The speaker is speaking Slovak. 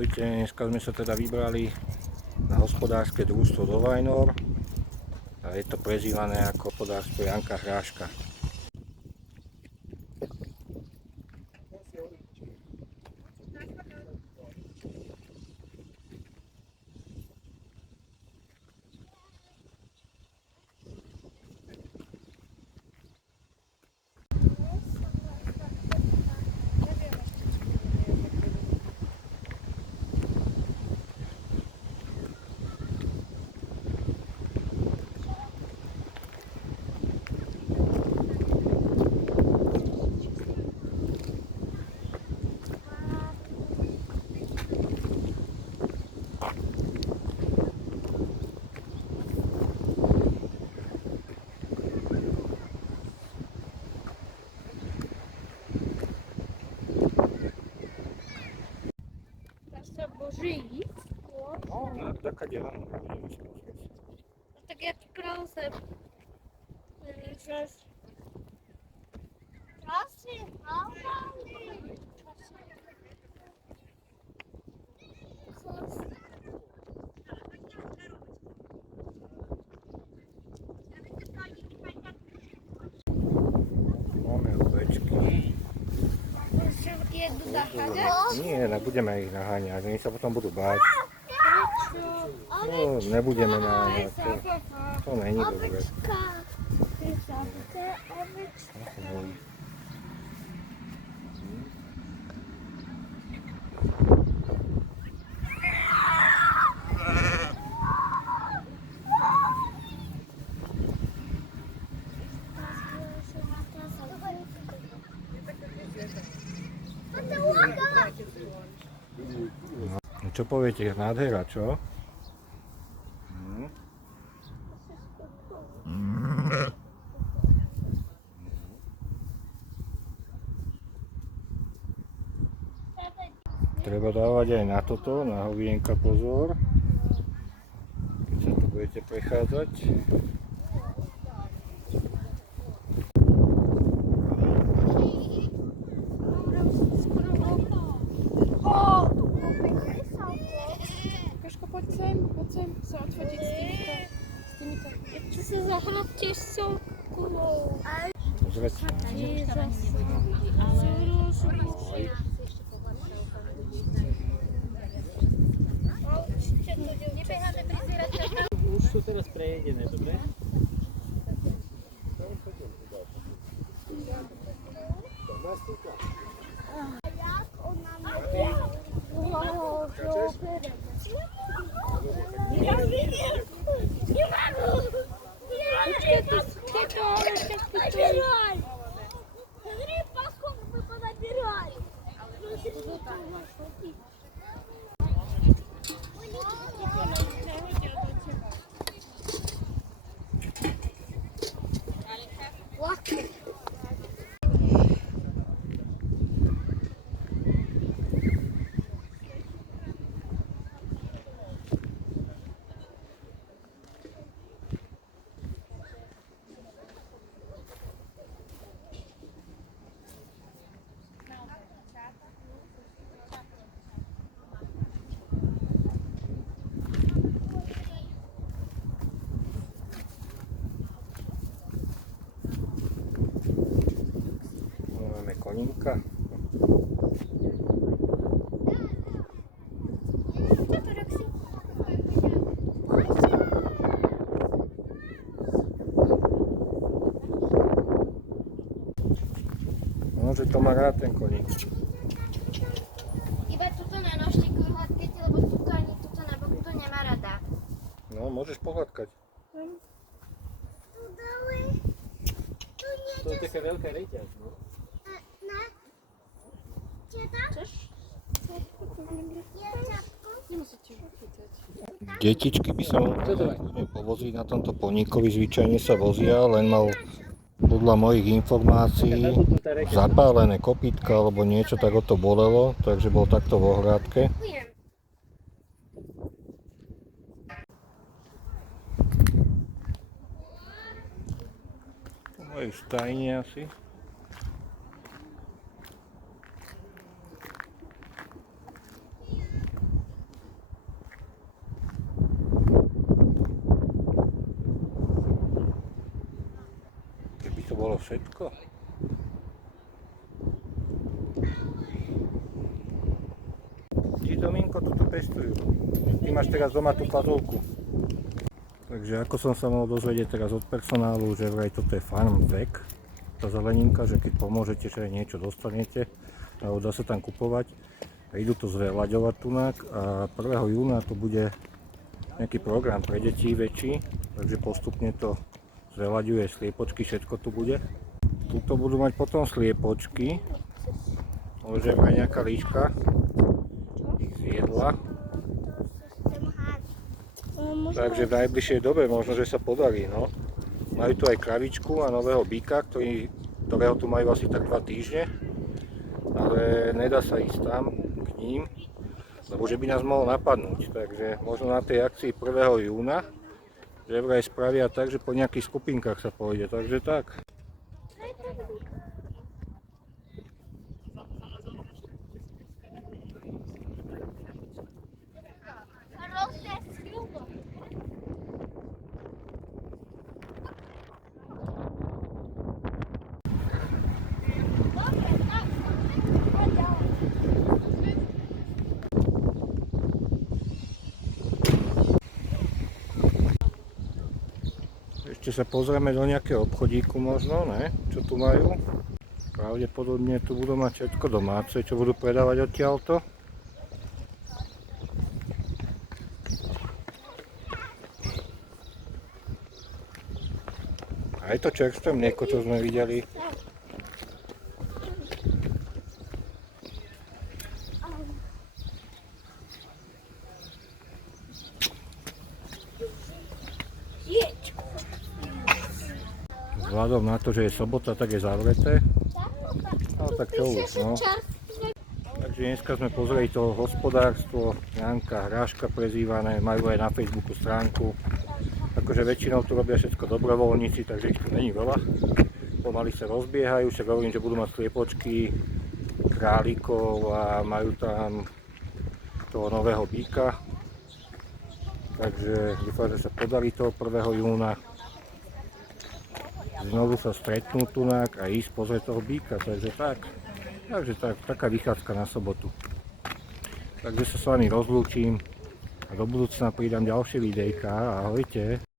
Ahojte, dneska sme sa teda vybrali na hospodárske družstvo do Vajnor a je to prezývané ako hospodárstvo Janka Hráška. Žijí? No, taká dělá. No tak jak krásně. Krásně, Máme ovečky. jedu naháňať? Nie, nebudeme ich naháňať, oni sa potom budú báť. No, nebudeme naháňať, to není dobré. No, čo poviete, nádhera, čo? Treba dávať aj na toto, na hovienka pozor, keď sa tu budete prechádzať. Kaško, poď sem sa odfotiť s týmito. Čo si zahrabte soku? Pozrieť. Už sú teraz prejedené, dobre? Máme koninka. No, že to má rád ten koník. Iba tuto na nožtíku vyhľadkajte, lebo tuto ani tuto na boku to nemá rada. No, môžeš pohľadkať. Tu dole, tu nie, To je taká veľká reťaz, no. na, čo tam? Je čapko? Nemusíte chytať. Detičky by sa mohli povoziť na tomto poníkovi, zvyčajne sa vozia, len mal podľa mojich informácií zapálené kopytka alebo niečo, tak ho to bolelo, takže bol takto vo hrádke. Ďakujem. To je v stajni asi. všetko. Ti Dominko, toto pestujú. Ty máš teraz doma tú fazolku. Takže ako som sa mohol dozvedieť teraz od personálu, že vraj toto je farm vek, tá zeleninka, že keď pomôžete, že niečo dostanete, alebo dá sa tam kupovať. A idú to zveľaďovať tunák a 1. júna to bude nejaký program pre deti väčší, takže postupne to zveľaďuje, sliepočky, všetko tu bude. Tuto budú mať potom sliepočky, že vraj nejaká líška ich zjedla. Takže v najbližšej dobe možno, že sa podarí, no. Majú tu aj kravičku a nového býka, ktorého tu majú asi tak 2 týždne, ale nedá sa ísť tam k ním, lebo že by nás mohol napadnúť, takže možno na tej akcii 1. júna, že vraj spravia tak, že po nejakých skupinkách sa pôjde, takže tak. Ešte sa pozrieme do nejakého obchodíku možno, ne? Čo tu majú. Pravdepodobne tu budú mať všetko domáce, čo budú predávať odtiaľto. Aj to čerstvé mlieko, čo sme videli. Vzhľadom na to, že je sobota, tak je zavreté. Ale tak čo už, no. Takže dneska sme pozreli to hospodárstvo, Janka Hráška prezývané, majú aj na Facebooku stránku. Akože väčšinou tu robia všetko dobrovoľníci, takže ich tu není veľa. Pomaly sa rozbiehajú, však hovorím, že budú mať sliepočky, králikov a majú tam toho nového býka. Takže dúfam, že sa podarí toho 1. júna. Znovu sa stretnú tunák a ísť pozrieť toho býka, takže tak. Takže tak, taká vychádzka na sobotu. Takže sa s vami rozlúčim a do budúcna pridám ďalšie videjka. Ahojte.